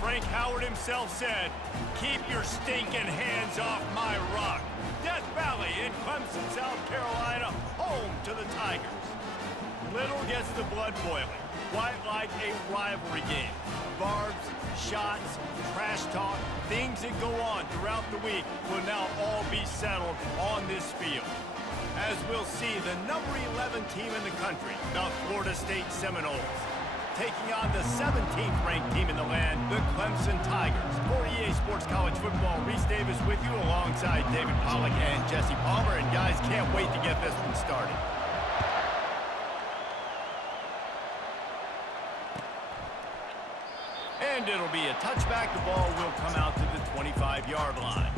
Frank Howard himself said, keep your stinking hands off my rock. Death Valley in Clemson, South Carolina, home to the Tigers. Little gets the blood boiling, quite like a rivalry game. Barbs, shots, trash talk, things that go on throughout the week will now all be settled on this field. As we'll see, the number 11 team in the country, the Florida State Seminoles, taking on the 17th ranked team in the land, the Clemson Tigers. For EA Sports College Football, Reese Davis with you alongside David Pollack and Jesse Palmer. And guys, can't wait to get this one started. And it'll be a touchback. The ball will come out to the 25-yard line.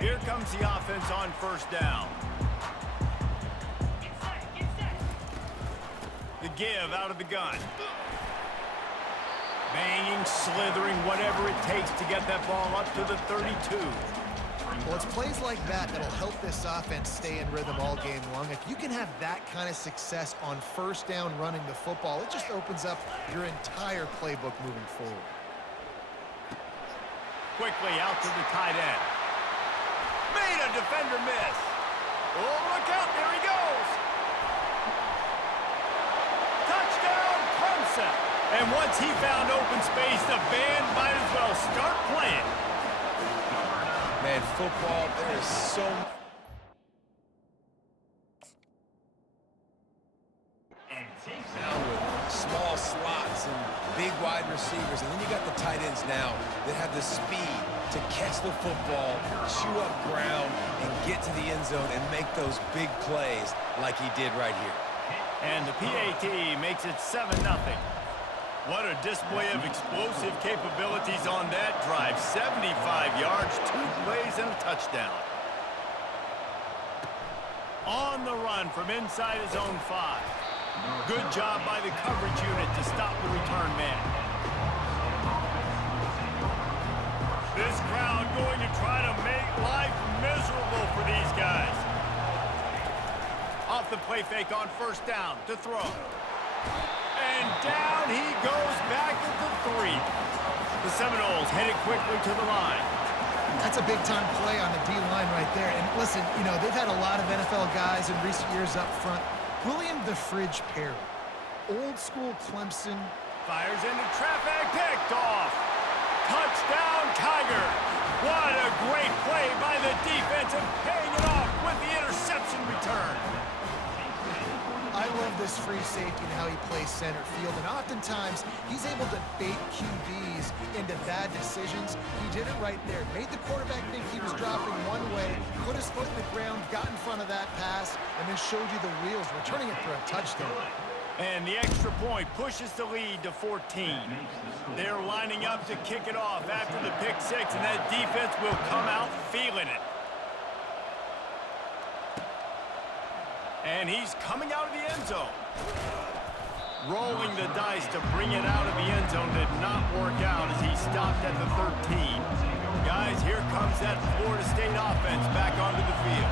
Here comes the offense on first down. The give out of the gun. Banging, slithering, whatever it takes to get that ball up to the 32. Well, it's plays like that that'll help this offense stay in rhythm all game long. If you can have that kind of success on first down running the football, it just opens up your entire playbook moving forward. Quickly out to the tight end. Made a defender miss. Oh, look out, there he goes. Touchdown, Clemson. And once he found open space, the band might as well start playing. Man, football, there is so now with small slots and big wide receivers, and then you got the tight ends now that have the speed to catch the football, chew up ground, and get to the end zone and make those big plays like he did right here. And the PAT makes it 7-0. What a display of explosive capabilities on that drive. 75 yards, 2 plays, and a touchdown. On the run from inside his own 5. Good job by the coverage unit to stop the return man. This crowd going to try to make life miserable for these guys. Off the play fake on first down to throw. And down he goes back at the 3. The Seminoles headed quickly to the line. That's a big-time play on the D-line right there. And listen, you know, they've had a lot of NFL guys in recent years up front. William the Fridge Perry, old-school Clemson. Fires into traffic, picked off. Touchdown, Tiger. What a great play by the defense and paying it off with the interception return. I love this free safety and how he plays center field, and oftentimes he's able to bait QBs into bad decisions. He did it right there. Made the quarterback think he was dropping one way, put his foot in the ground, got in front of that pass, and then showed you the wheels, returning it for a touchdown. And the extra point pushes the lead to 14. They're lining up to kick it off after the pick 6, and that defense will come out feeling it. And he's coming out of the end zone. Rolling the dice to bring it out of the end zone did not work out as he stopped at the 13. Guys, here comes that Florida State offense back onto the field.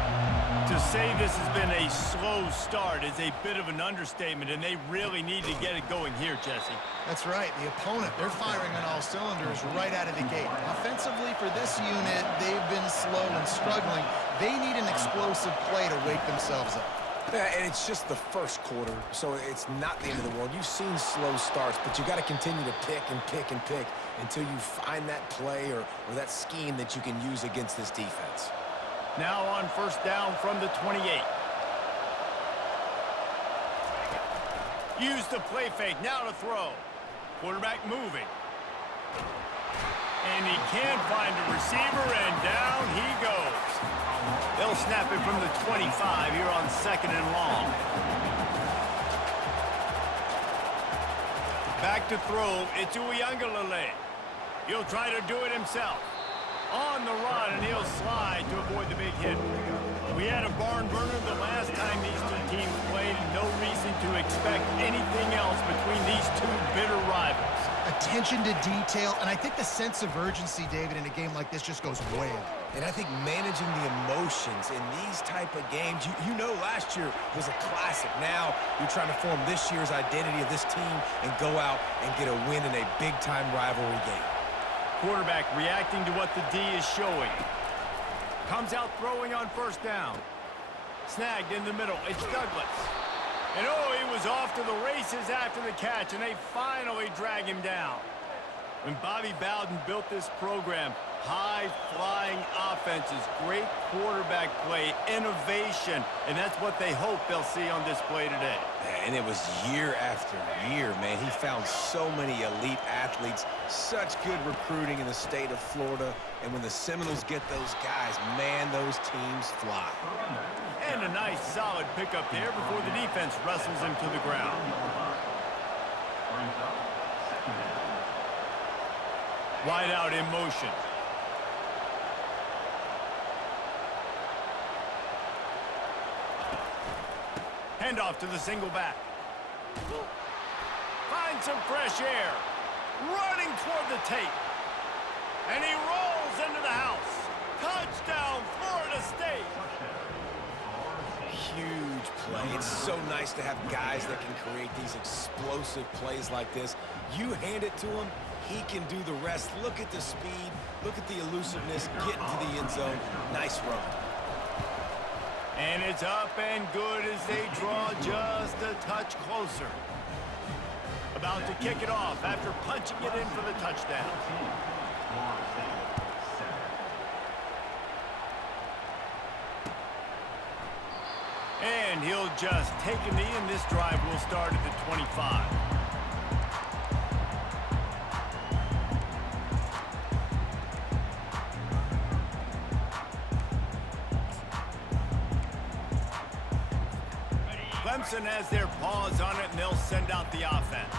To say this has been a slow start is a bit of an understatement, and they really need to get it going here, Jesse. That's right. The opponent, they're firing on all cylinders right out of the gate. Offensively for this unit, they've been slow and struggling. They need an explosive play to wake themselves up. Yeah, and it's just the first quarter, so it's not the end of the world. You've seen slow starts, but you got to continue to pick and pick and pick until you find that play or that scheme that you can use against this defense. Now on first down from the 28. Use the play fake, now to throw. Quarterback moving. And he can find a receiver, and down he goes. They'll snap it from the 25 here on 2nd and long. Back to throw, it's Uiagalelei. He'll try to do it himself. On the run, and he'll slide to avoid the big hit. We had a barn burner the last time these two teams played, and no reason to expect anything else between these two bitter rivals. attention to detail, and I think the sense of urgency, David, in a game like this just goes way up. And I think managing the emotions in these type of games, you know last year was a classic. Now you're trying to form this year's identity of this team and go out and get a win in a big-time rivalry game. Quarterback reacting to what the D is showing. Comes out throwing on first down. Snagged in the middle. It's Douglas. And oh, he was off to the races after the catch, and they finally drag him down. When Bobby Bowden built this program, high-flying offenses, great quarterback play, innovation, and that's what they hope they'll see on display today. And it was year after year, man. He found so many elite athletes, such good recruiting in the state of Florida. And when the Seminoles get those guys, man, those teams fly. And a nice, solid pickup there before the defense wrestles him to the ground. Wide out in motion. Handoff to the single back. Finds some fresh air. Running toward the tape. And he rolls into the house. Touchdown, Florida State. Huge play. It's so nice to have guys that can create these explosive plays like this. You hand it to him, he can do the rest. Look at the speed. Look at the elusiveness. Get into the end zone. Nice run. And it's up and good as they draw just a touch closer. About to kick it off after punching it in for the touchdown. And he'll just take a knee, and this drive will start at the 25. Clemson has their paws on it, and they'll send out the offense.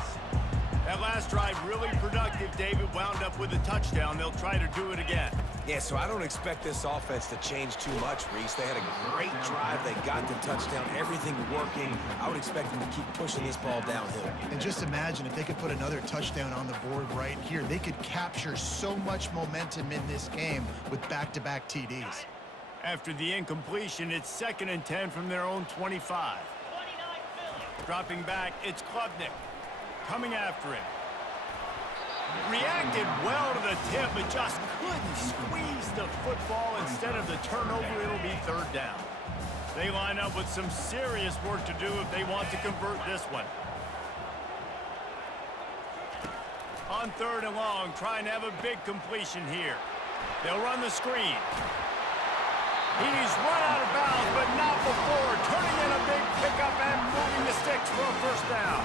That last drive really productive. David wound up with a touchdown. They'll try to do it again. Yeah, so I don't expect this offense to change too much, Reese. They had a great drive. They got the touchdown. Everything working. I would expect them to keep pushing this ball downhill. And just imagine if they could put another touchdown on the board right here. They could capture so much momentum in this game with back-to-back TDs. After the incompletion, it's 2nd and 10 from their own 25. Dropping back, it's Klubnik. Coming after him. Reacted well to the tip, but just couldn't squeeze the football. Instead of the turnover, it'll be 3rd down. They line up with some serious work to do if they want to convert this one. On 3rd and long, trying to have a big completion here. They'll run the screen. He's run out of bounds, but not before. Turning in a big pickup and moving the sticks for a 1st down.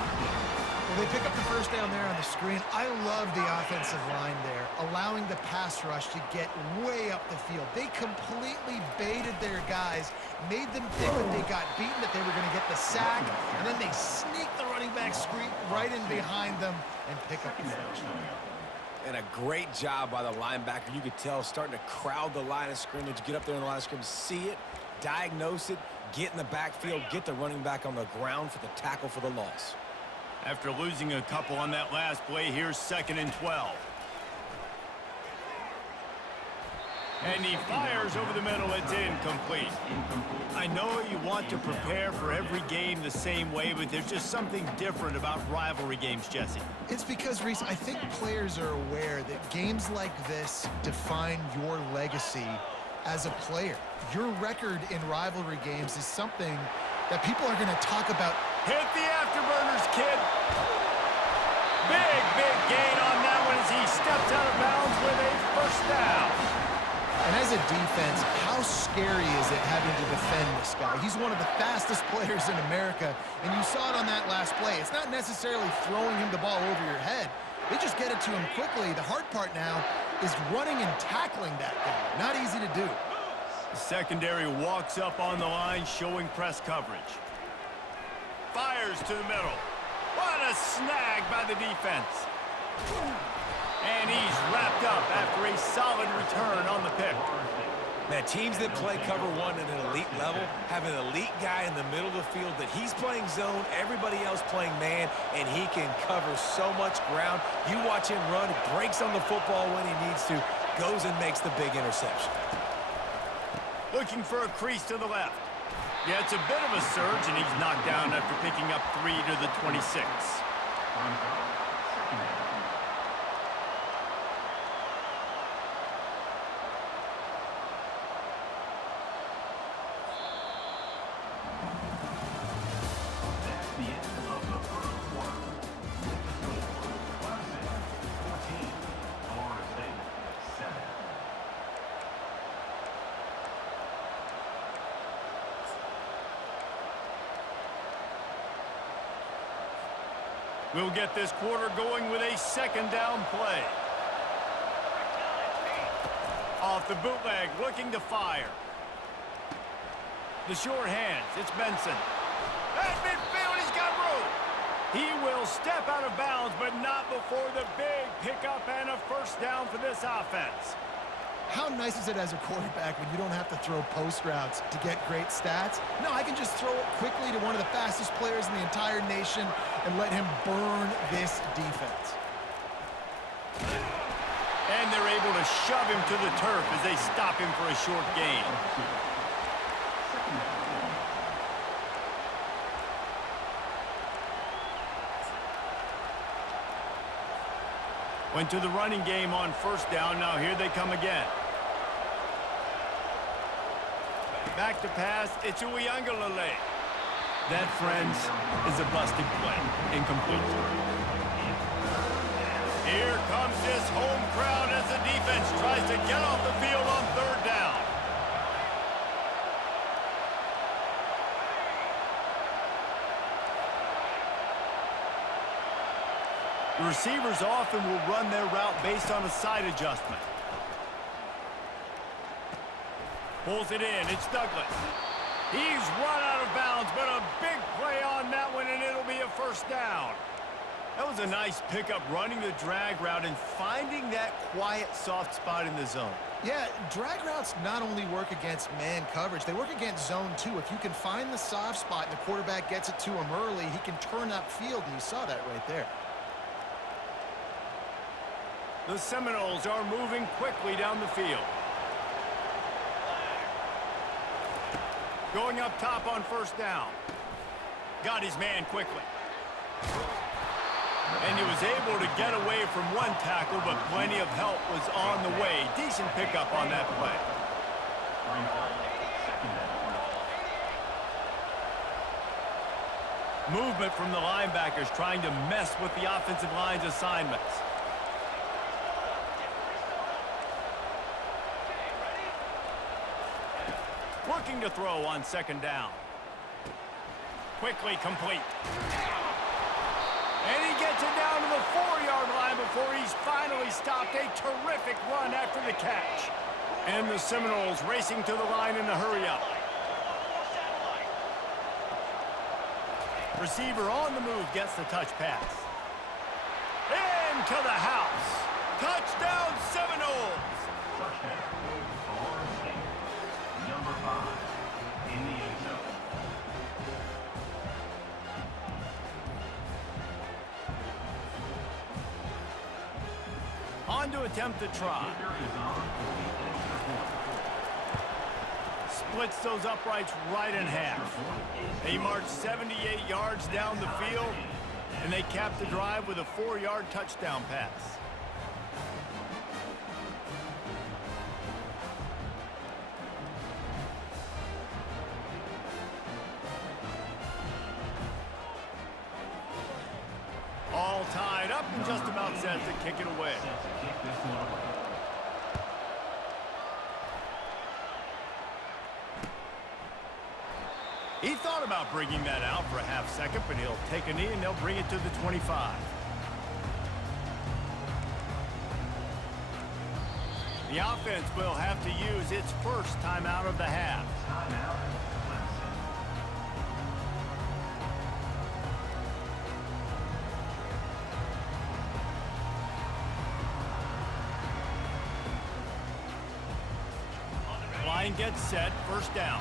Well, they pick up the 1st down there on the screen. I love the offensive line there, allowing the pass rush to get way up the field. They completely baited their guys, made them think that they got beaten, that they were going to get the sack, and then they sneak the running back screen right in behind them and pick up the 1st. And a great job by the linebacker. You could tell starting to crowd the line of scrimmage, get up there in the line of scrimmage, see it, diagnose it, get in the backfield, get the running back on the ground for the tackle for the loss. After losing a couple on that last play, here's 2nd and 12. And he fires over the middle. It's incomplete. I know you want to prepare for every game the same way, but there's just something different about rivalry games, Jesse. It's because, Reese, I think players are aware that games like this define your legacy as a player. Your record in rivalry games is something that people are going to talk about. Hit the afterburners, kid. Big gain on that one as he steps out of bounds with a 1st down. And as a defense, how scary is it having to defend this guy? He's one of the fastest players in America, and you saw it on that last play. It's not necessarily throwing him the ball over your head. They just get it to him quickly. The hard part now is running and tackling that guy. Not easy to do. The secondary walks up on the line, showing press coverage. Fires to the middle. What a snag by the defense. And he's wrapped up after a solid return on the pick. Man, teams that play cover one at an elite level have an elite guy in the middle of the field that he's playing zone, everybody else playing man, and he can cover so much ground. You watch him run, breaks on the football when he needs to, goes and makes the big interception. Looking for a crease to the left. Yeah, it's a bit of a surge, and he's knocked down after picking up 3 to the 26. We'll get this quarter going with a second down play. Off the bootleg, looking to fire. The short hands, it's Benson. At midfield, he's got room. He will step out of bounds, but not before the big pickup and a first down for this offense. How nice is it as a quarterback when you don't have to throw post routes to get great stats? No, I can just throw it quickly to one of the fastest players in the entire nation and let him burn this defense. And they're able to shove him to the turf as they stop him for a short gain. Went to the running game on first down. Now here they come again. Back to pass. It's Uiagalelei. That, friends, is a busted play. Incomplete. Here comes this home crowd as the defense tries to get off the field on third down. The receivers often will run their route based on a side adjustment. Pulls it in. It's Douglas. He's run out of bounds, but a big play on that one, and it'll be a first down. That was a nice pickup, running the drag route and finding that quiet, soft spot in the zone. Yeah, drag routes not only work against man coverage, they work against zone too. If you can find the soft spot and the quarterback gets it to him early, he can turn upfield, and you saw that right there. The Seminoles are moving quickly down the field. Going up top on first down. Got his man quickly. And he was able to get away from one tackle, but plenty of help was on the way. Decent pickup on that play. Movement from the linebackers trying to mess with the offensive line's assignments. Looking to throw on second down. Quickly complete. And he gets it down to the 4-yard line before he's finally stopped. A terrific run after the catch. And the Seminoles racing to the line in a hurry-up. Receiver on the move gets the touch pass. Into the house. Touchdown Seminoles. Number 5 in the end zone. On to attempt the try. Splits those uprights right in half. They march 78 yards down the field, and they cap the drive with a 4-yard touchdown pass. All tied up and just about set to kick it away. He thought about bringing that out for a half second, but he'll take a knee and they'll bring it to the 25. The offense will have to use its first timeout of the half. gets set, first down.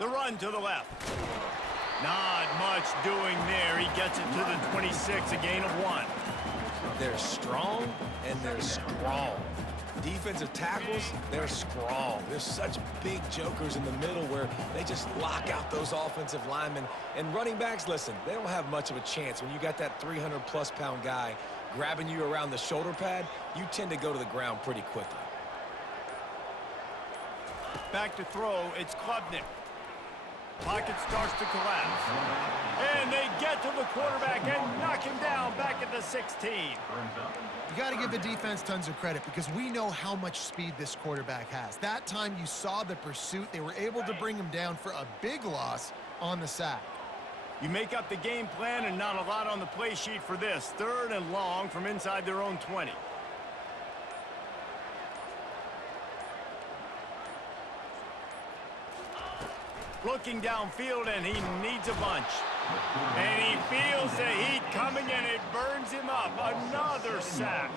The run to the left. Not much doing there. He gets it to the 26, a gain of 1. They're strong, and they're strong. Defensive tackles, they're strong. There's such big jokers in the middle where they just lock out those offensive linemen. And running backs, listen, they don't have much of a chance. When you got that 300-plus pound guy grabbing you around the shoulder pad, you tend to go to the ground pretty quickly. Back to throw, it's Klubnik. Pocket starts to collapse. And they get to the quarterback and knock him down back at the 16. You got to give the defense tons of credit because we know how much speed this quarterback has. That time you saw the pursuit. They were able to bring him down for a big loss on the sack. You make up the game plan and not a lot on the play sheet for this. 3rd and long from inside their own 20. Looking downfield, and he needs a bunch. And he feels the heat coming, and it burns him up. Another sack.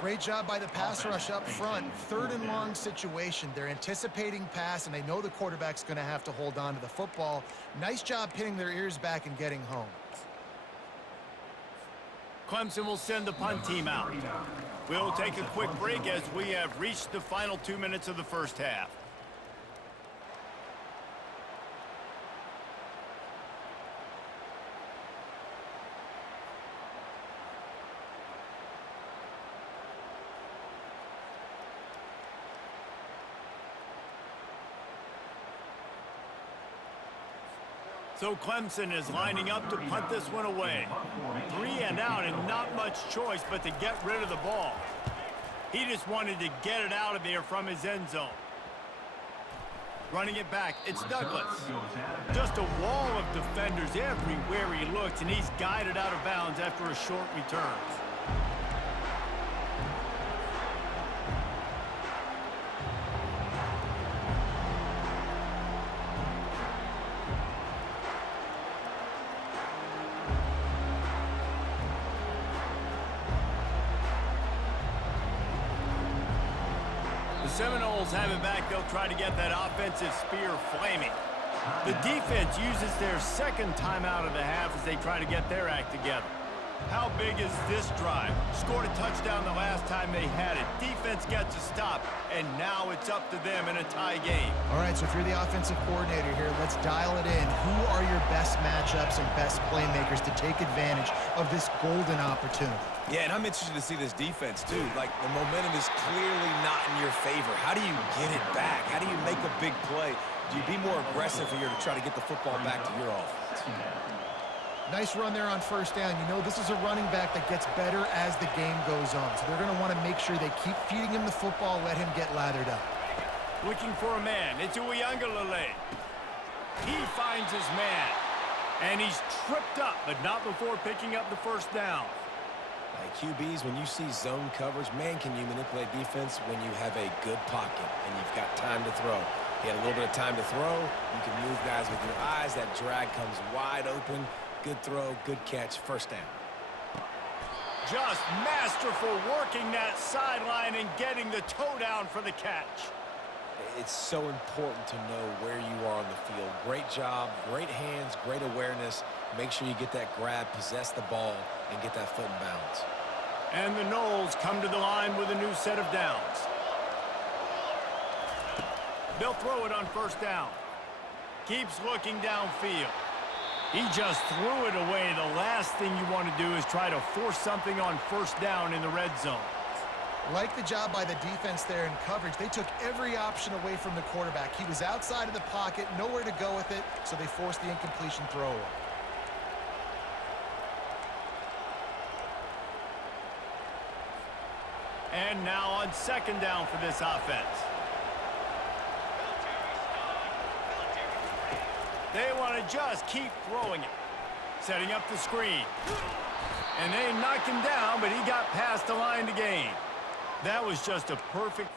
Great job by the pass rush up front. 3rd and long situation. They're anticipating pass, and they know the quarterback's going to have to hold on to the football. Nice job pinning their ears back and getting home. Clemson will send the punt team out. We'll take a quick break as we have reached the final 2 minutes of the first half. So Clemson is lining up to punt this one away. 3 and out and not much choice but to get rid of the ball. He just wanted to get it out of there from his end zone. Running it back, it's Douglas. Just a wall of defenders everywhere he looks, and he's guided out of bounds after a short return. Seminoles have it back. They'll try to get that offensive spear flaming. The defense uses their second timeout of the half as they try to get their act together. How big is this drive? Scored a touchdown the last time they had it. Defense gets a stop, and now it's up to them in a tie game. All right, so if you're the offensive coordinator here, let's dial it in. Who are your best matchups and best playmakers to take advantage of this golden opportunity? Yeah, and I'm interested to see this defense, too. Like, the momentum is clearly not in your favor. How do you get it back? How do you make a big play? Do you be more aggressive here to try to get the football back to your offense? Nice run there on first down. You know, this is a running back that gets better as the game goes on. So they're going to want to make sure they keep feeding him the football, let him get lathered up. Looking for a man. It's Uiagalelei. He finds his man. And he's tripped up, but not before picking up the first down. Like QBs, when you see zone coverage, man, can you manipulate defense when you have a good pocket and you've got time to throw. He had a little bit of time to throw. You can move guys with your eyes. That drag comes wide open. Good throw, good catch, first down. Just masterful working that sideline and getting the toe down for the catch. It's so important to know where you are on the field. Great job, great hands, great awareness. Make sure you get that grab, possess the ball, and get that foot in bounds. And the Noles come to the line with a new set of downs. They'll throw it on first down. Keeps looking downfield. He just threw it away. The last thing you want to do is try to force something on first down in the red zone. Like the job by the defense there in coverage. They took every option away from the quarterback. He was outside of the pocket, nowhere to go with it, so they forced the incompletion throw away. And now on second down for this offense. They want to just keep throwing it. Setting up the screen. And they knocked him down, but he got past the line to gain. That was just a perfect...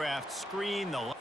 Craft screen the...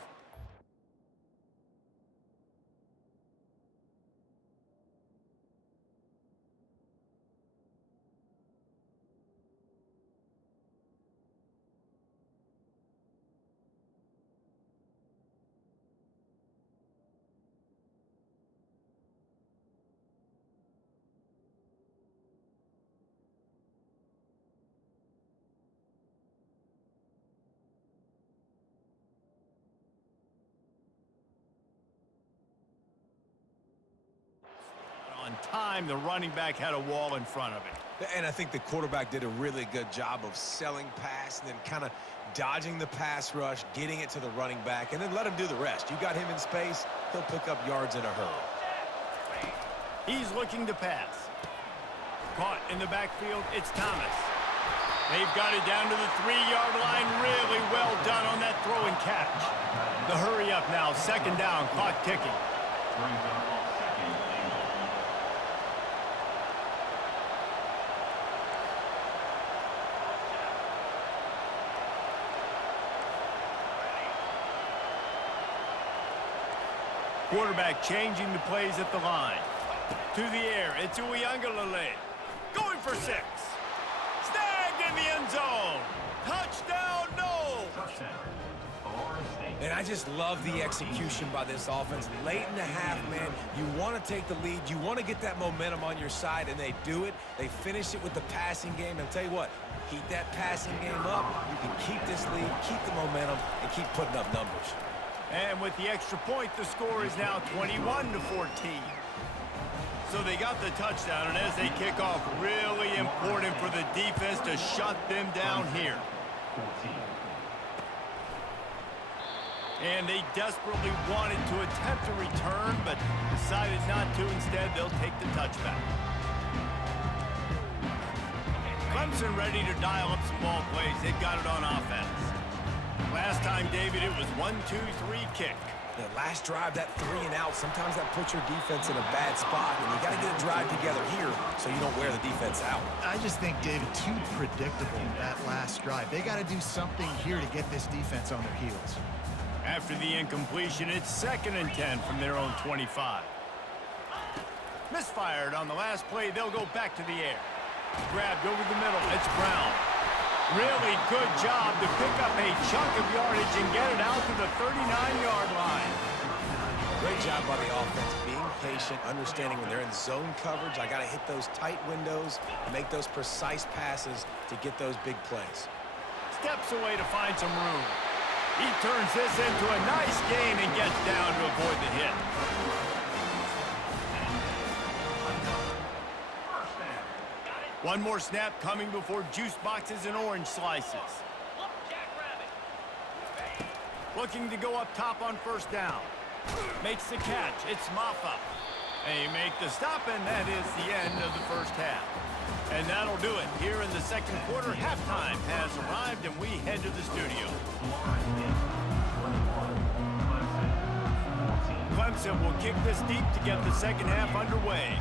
On time, the running back had a wall in front of it. And I think the quarterback did a really good job of selling pass and then kind of dodging the pass rush, getting it to the running back, and then let him do the rest. You got him in space, he'll pick up yards in a hurry. He's looking to pass. Caught in the backfield, it's Thomas. They've got it down to the 3-yard line. Really well done on that throw and catch. The hurry up now, second down, clock ticking. Brings up second and goal. Quarterback changing the plays at the line. To the air, it's Uiagalelei. Going for 6. Snagged in the end zone. Touchdown, no! Touchdown. Florida State. And I just love the execution by this offense. Late in the half, man, you want to take the lead. You want to get that momentum on your side, and they do it. They finish it with the passing game. And I'll tell you what, keep that passing game up. You can keep this lead, keep the momentum, and keep putting up numbers. And with the extra point, the score is now 21-14. So they got the touchdown, and as they kick off, really important for the defense to shut them down here. 14. And they desperately wanted to attempt a return, but decided not to. Instead, they'll take the touchback. Clemson ready to dial up some ball plays. They've got it on offense. Last time, David, it was 1-2-3 kick. The last drive, that 3 and out, sometimes that puts your defense in a bad spot, and you got to get a drive together here so you don't wear the defense out. I just think, David, too predictable, that last drive. They got to do something here to get this defense on their heels. After the incompletion, it's 2nd and 10 from their own 25. Misfired on the last play, they'll go back to the air. Grabbed over the middle, it's Brown. Really good job to pick up a chunk of yardage and get it out to the 39-yard line. Great job by the offense, being patient, understanding when they're in zone coverage, I got to hit those tight windows, make those precise passes to get those big plays. Steps away to find some room. He turns this into a nice gain and gets down to avoid the hit. One more snap coming before juice boxes and orange slices. Looking to go up top on first down. Makes the catch. It's Maffa. They make the stop, and that is the end of the first half. And that'll do it. Here in the second quarter, halftime has arrived, and we head to the studio. Clemson will kick this deep to get the second half underway.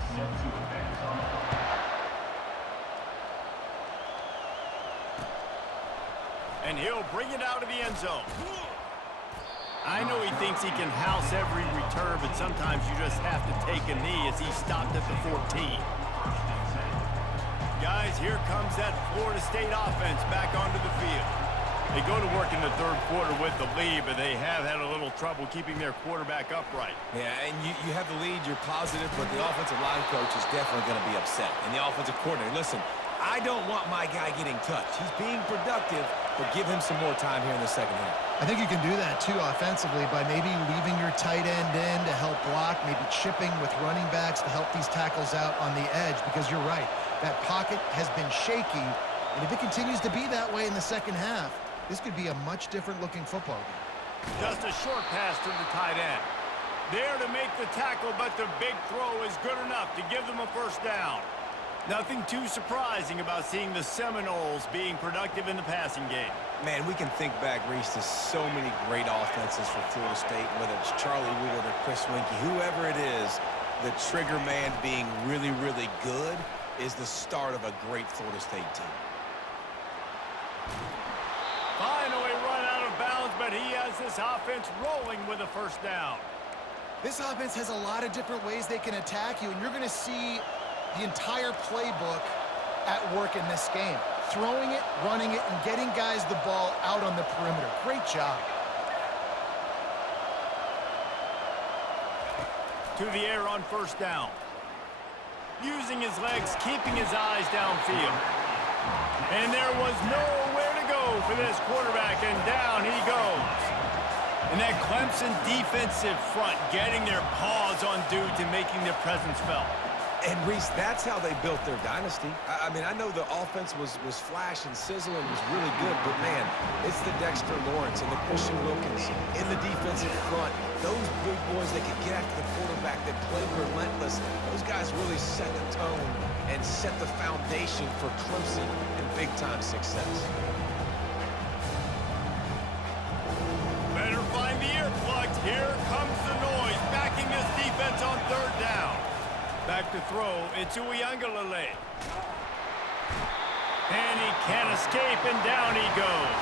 And he'll bring it out of the end zone. I know he thinks he can house every return, but sometimes you just have to take a knee as he stopped at the 14. Guys, here comes that Florida State offense back onto the field. They go to work in the third quarter with the lead, but they have had a little trouble keeping their quarterback upright. Yeah, and you have the lead, you're positive, but the offensive line coach is definitely going to be upset. And the offensive coordinator, listen, I don't want my guy getting touched. He's being productive, but give him some more time here in the second half. I think you can do that, too, offensively, by maybe leaving your tight end in to help block, maybe chipping with running backs to help these tackles out on the edge, because you're right. That pocket has been shaky, and if it continues to be that way in the second half, this could be a much different-looking football game. Just a short pass to the tight end. There to make the tackle, but the big throw is good enough to give them a first down. Nothing too surprising about seeing the Seminoles being productive in the passing game. Man, we can think back, Reese, to so many great offenses for Florida State, whether it's Charlie Ward or Chris Winkie, whoever it is, the trigger man being really, really good is the start of a great Florida State team. Finally run out of bounds, but but he has this offense rolling with a first down. This offense has a lot of different ways they can attack you, and you're going to see the entire playbook at work in this game. Throwing it, running it, and getting guys the ball out on the perimeter. Great job. To the air on first down. Using his legs, keeping his eyes downfield. And there was nowhere to go for this quarterback, and down he goes. And that Clemson defensive front getting their paws on dudes and making their presence felt. And, Reese, that's how they built their dynasty. I mean, I know the offense was flash and sizzle and was really good, but, man, it's the Dexter Lawrence and the Christian Wilkins in the defensive front. Those big boys that can get after the quarterback, that play relentless, those guys really set the tone and set the foundation for Clemson and big-time success. Better find the earplugs. Here comes the noise, backing this defense on third down. Back to throw, it's Uiagalelei. And he can't escape, and down he goes.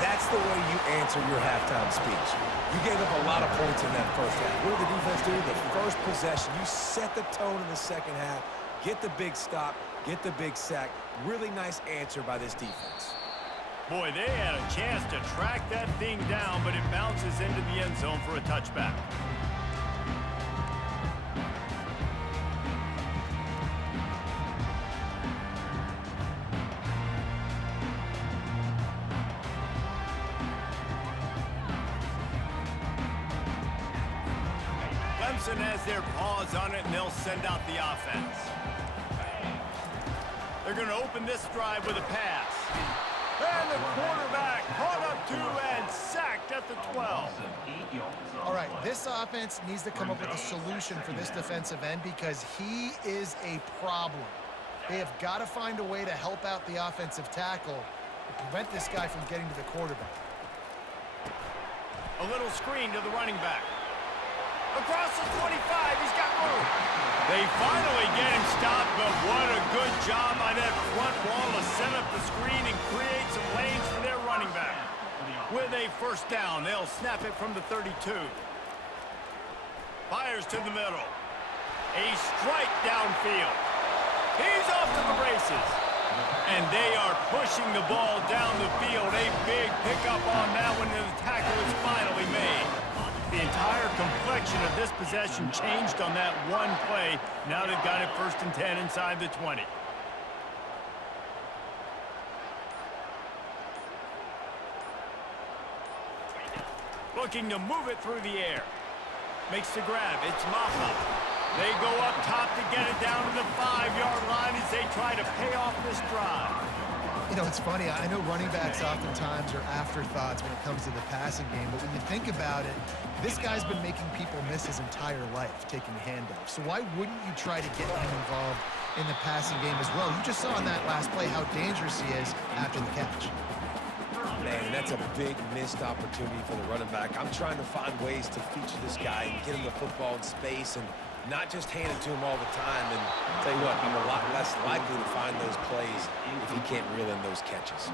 That's the way you answer your halftime speech. You gave up a lot of points in that first half. What did the defense do? The first possession, you set the tone in the second half, get the big stop, get the big sack. Really nice answer by this defense. Boy, they had a chance to track that thing down, but it bounces into the end zone for a touchback. Clemson has their paws on it, and they'll send out the offense. They're going to open this drive with a pass. And the quarterback caught up to and sacked at the 12. All right, this offense needs to come up with a solution for this defensive end because he is a problem. They have got to find a way to help out the offensive tackle to prevent this guy from getting to the quarterback. A little screen to the running back. Across the 25, he's got room. They finally get him stopped, but what a good job by that front wall to set up the screen and create some lanes for their running back. With a first down, they'll snap it from the 32. Fires to the middle. A strike downfield. He's off to the races. And they are pushing the ball down the field. A big pickup on that one, and the tackle is finally made. The entire complexion of this possession changed on that one play. Now they've got it 1st and 10 inside the 20. Looking to move it through the air. Makes the grab. It's Maha. They go up top to get it down to the 5-yard line as they try to pay off this drive. You know, it's funny. I know running backs oftentimes are afterthoughts when it comes to the passing game, but when you think about it, this guy's been making people miss his entire life taking handoffs. So why wouldn't you try to get him involved in the passing game as well? You just saw in that last play how dangerous he is after the catch. Man, that's a big missed opportunity for the running back. I'm trying to find ways to feature this guy and get him the football in space and not just hand it to him all the time. And I'll tell you what, I'm a lot less likely to find those plays if he can't reel in those catches.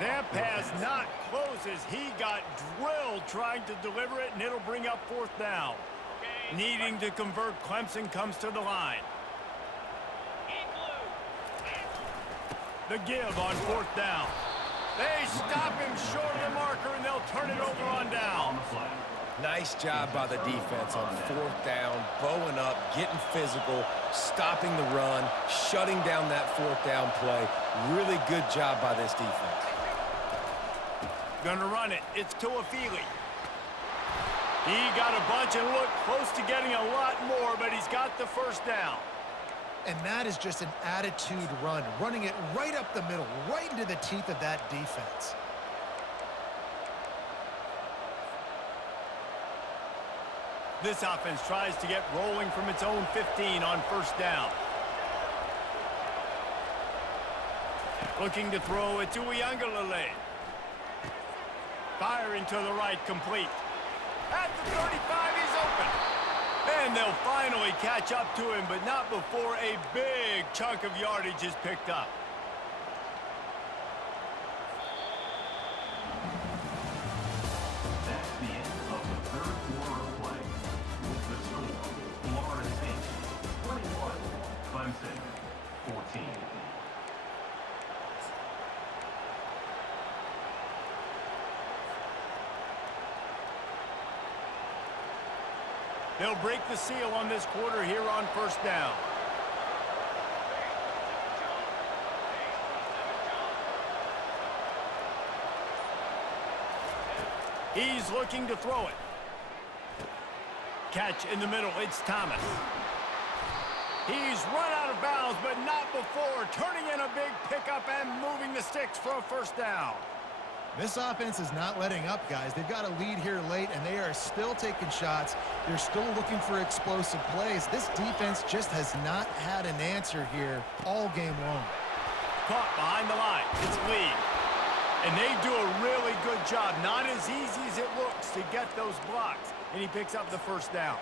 That pass not close as he got drilled trying to deliver it, and it'll bring up 4th down. Needing to convert, Clemson comes to the line. The give on 4th down. They stop him short of the marker, and they'll turn it over on down. Nice job by the defense on 4th down, bowing up, getting physical, stopping the run, shutting down that 4th down play. Really good job by this defense. Gonna run it. It's Tuafili. He got a bunch and looked close to getting a lot more, but he's got the first down. And that is just an attitude run, running it right up the middle, right into the teeth of that defense. This offense tries to get rolling from its own 15 on 1st down. Looking to throw it to Uiagalelei. Firing to the right, complete. At the 35, he's open. And they'll finally catch up to him, but not before a big chunk of yardage is picked up. They'll break the seal on this quarter here on first down. He's looking to throw it. Catch in the middle. It's Thomas. He's run out of bounds, but not before turning in a big pickup and moving the sticks for a first down. This offense is not letting up, guys. They've got a lead here late, and they are still taking shots. They're still looking for explosive plays. This defense just has not had an answer here all game long. Caught behind the line. It's Lee. And they do a really good job. Not as easy as it looks to get those blocks. And he picks up the first down.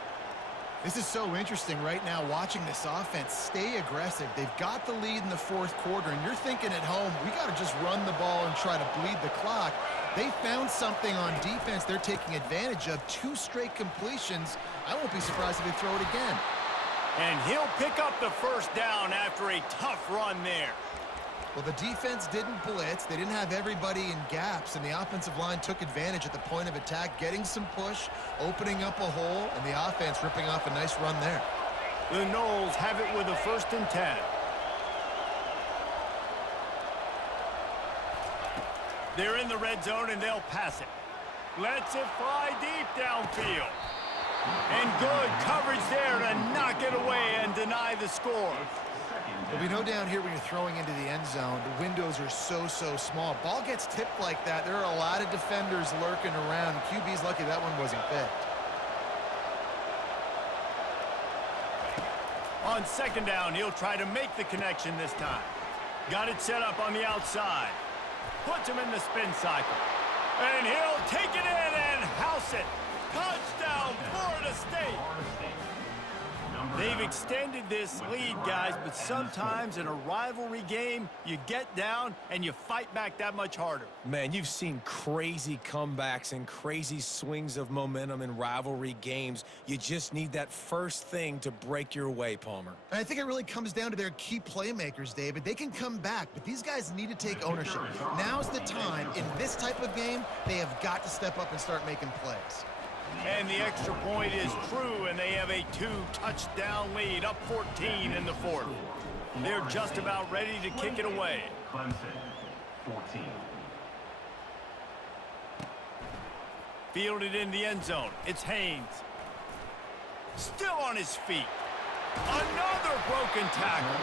This is so interesting right now watching this offense stay aggressive. They've got the lead in the fourth quarter, and you're thinking at home, we got to just run the ball and try to bleed the clock. They found something on defense they're taking advantage of. 2 straight completions. I won't be surprised if they throw it again. And he'll pick up the first down after a tough run there. Well, the defense didn't blitz. They didn't have everybody in gaps, and the offensive line took advantage at the point of attack, getting some push, opening up a hole, and the offense ripping off a nice run there. The Noles have it with a 1st and 10. They're in the red zone, and they'll pass it. Lets it fly deep downfield. And good coverage there to knock it away and deny the score. But we know down here when you're throwing into the end zone, the windows are so small. Ball gets tipped like that, there are a lot of defenders lurking around. QB's lucky that one wasn't picked. On 2nd down, he'll try to make the connection this time. Got it set up on the outside. Puts him in the spin cycle. And he'll take it in and house it. Touchdown, Florida State. They've extended this lead, guys, but sometimes in a rivalry game, you get down and you fight back that much harder. Man, you've seen crazy comebacks and crazy swings of momentum in rivalry games. You just need that first thing to break your way, Palmer. And I think it really comes down to their key playmakers, David. They can come back, but these guys need to take ownership. Now's the time. In this type of game, they have got to step up and start making plays. And the extra point is true, and they have a 2-touchdown lead, up 14 in the 4th. They're just about ready to kick it away. Clemson, 14. Fielded in the end zone. It's Haynes. Still on his feet. Another broken tackle.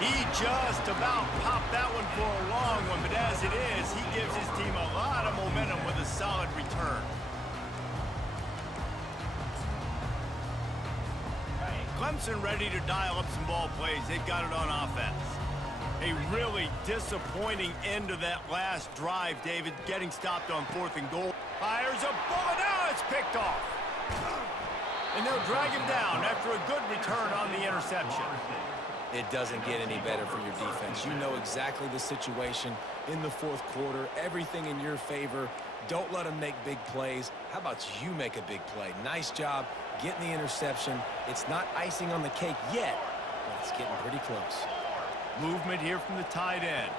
He just about popped that one for a long one, but as it is, he gives his team a lot of momentum with a solid return. Clemson ready to dial up some ball plays. They've got it on offense. A really disappointing end of that last drive, David, getting stopped on 4th and goal. Fires a bullet. Now it's picked off. And they'll drag him down after a good return on the interception. It doesn't get any better for your defense. You know exactly the situation in the 4th quarter. Everything in your favor. Don't let them make big plays. How about you make a big play? Nice job getting the interception. It's not icing on the cake yet, but it's getting pretty close. Movement here from the tight end.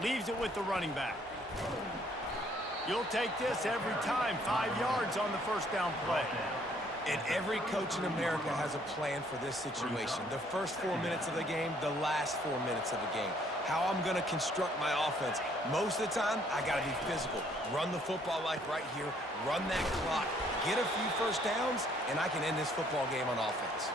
Leaves it with the running back. You'll take this every time. 5 yards on the first down play. And every coach in America has a plan for this situation. The first 4 minutes of the game, the last 4 minutes of the game. How I'm going to construct my offense. Most of the time, I got to be physical. Run the football like right here. Run that clock. Get a few first downs, and I can end this football game on offense.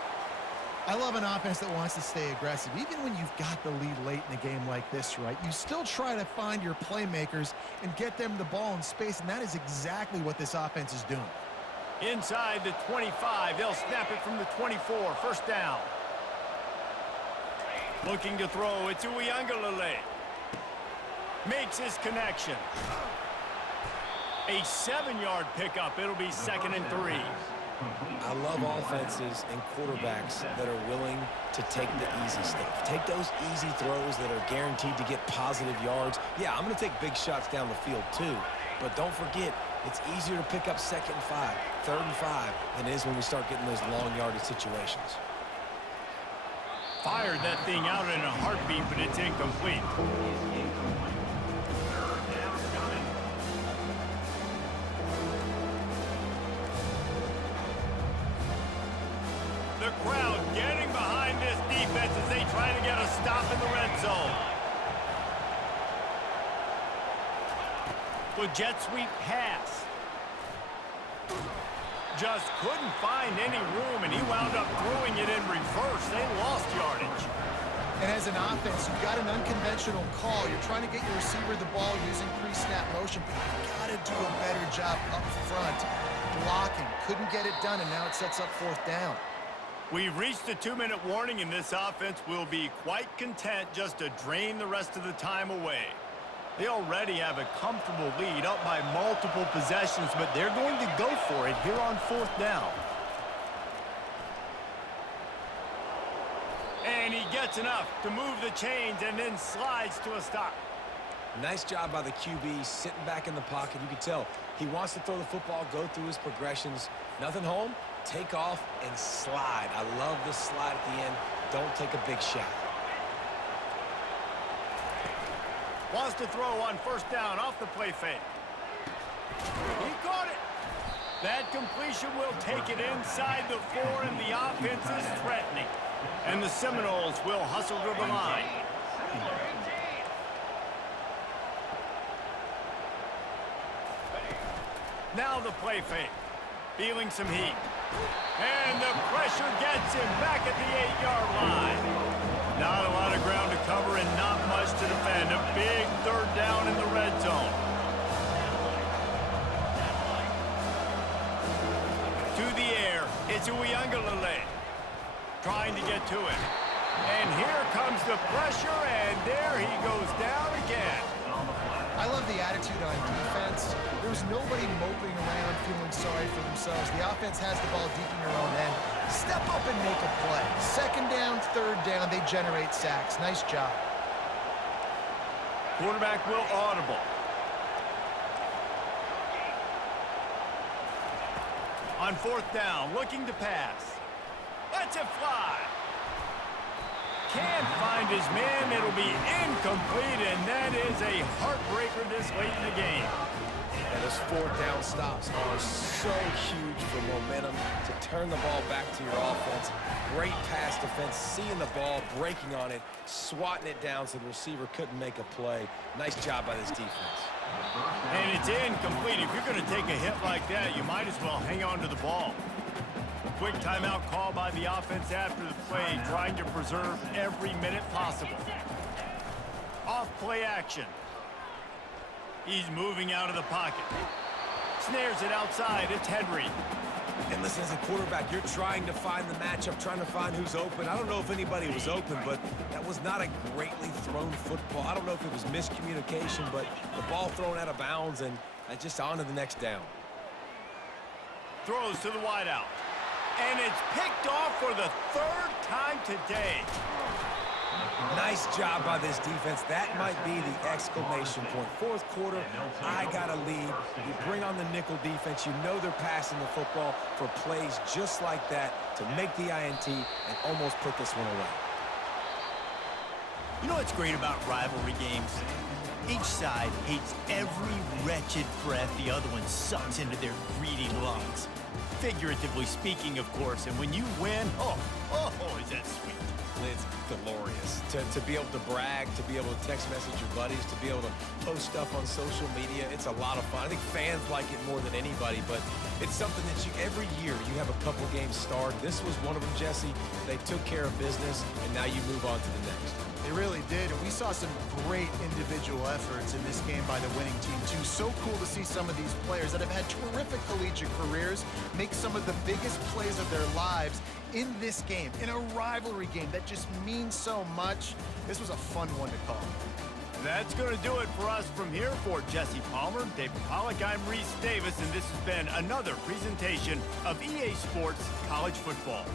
I love an offense that wants to stay aggressive. Even when you've got the lead late in a game like this, right, you still try to find your playmakers and get them the ball in space, and that is exactly what this offense is doing. Inside the 25, they'll snap it from the 24. First down. Looking to throw, it's Uiagalelei. Makes his connection. A 7-yard pickup. It'll be 2nd and 3. I love offenses and quarterbacks that are willing to take the easy stuff. Take those easy throws that are guaranteed to get positive yards. Yeah, I'm going to take big shots down the field too. But don't forget, it's easier to pick up 2nd and 5, 3rd and 5 than it is when we start getting those long yardage situations. Fired that thing out in a heartbeat, but it's incomplete. The crowd getting behind this defense as they try to get a stop in the red zone. With jet sweep pass. Just couldn't find any room, and he wound up throwing it in reverse. They lost yardage. And as an offense, you've got an unconventional call. You're trying to get your receiver the ball using pre-snap motion, but you've got to do a better job up front blocking. Couldn't get it done, and now it sets up 4th down. We've reached the 2-minute warning, and this offense will be quite content just to drain the rest of the time away. They already have a comfortable lead up by multiple possessions, but they're going to go for it here on 4th down. And he gets enough to move the chains and then slides to a stop. Nice job by the QB, sitting back in the pocket. You can tell he wants to throw the football, go through his progressions. Nothing home, take off, and slide. I love the slide at the end. Don't take a big shot. Wants to throw on 1st down off the play fake. He caught it. That completion will take it inside the 4, and the offense is threatening. And the Seminoles will hustle to the line. Now the play fake. Feeling some heat. And the pressure gets him back at the 8-yard line. Not a lot of ground to cover and not much to defend. A big 3rd down in the red zone. To the air, it's Uiagalelei. Trying to get to it. And here comes the pressure, and there he goes down again. I love the attitude on defense. There's nobody moping around feeling sorry for themselves. The offense has the ball deep in your own end. Step up and make a play. 2nd down, 3rd down, they generate sacks. Nice job. Quarterback will audible. On 4th down, looking to pass. Lets it fly. Can't find his man. It'll be incomplete, and that is a heartbreaker this late in the game. And those 4th down stops are so huge for momentum to turn the ball back to your offense. Great pass defense, seeing the ball, breaking on it, swatting it down so the receiver couldn't make a play. Nice job by this defense. And it's incomplete. If you're going to take a hit like that, you might as well hang on to the ball. Quick timeout call by the offense after the play, trying to preserve every minute possible. Off play action. He's moving out of the pocket. Snares it outside. It's Henry. And listen, as a quarterback, you're trying to find the matchup, trying to find who's open. I don't know if anybody was open, but that was not a greatly thrown football. I don't know if it was miscommunication, but the ball thrown out of bounds and just on to the next down. Throws to the wideout. And it's picked off for the 3rd time today. Nice job by this defense. That might be the exclamation point. 4th quarter, I got a lead. You bring on the nickel defense. You know they're passing the football for plays just like that to make the INT and almost put this one away. You know what's great about rivalry games? Each side hates every wretched breath the other one sucks into their greedy lungs. Figuratively speaking, of course, and when you win, oh, is that sweet. It's glorious to be able to brag, to be able to text message your buddies, to be able to post stuff on social media. It's a lot of fun. I think fans like it more than anybody, but it's something that every year you have a couple games start. This was one of them, Jesse. They took care of business, and now you move on to the next. They really did, and we saw some great individual efforts in this game by the winning team, too. So cool to see some of these players that have had terrific collegiate careers make some of the biggest plays of their lives in this game, in a rivalry game that just means so much. This was a fun one to call. That's going to do it for us from here. For Jesse Palmer, David Pollack, I'm Reese Davis, and this has been another presentation of EA Sports College Football.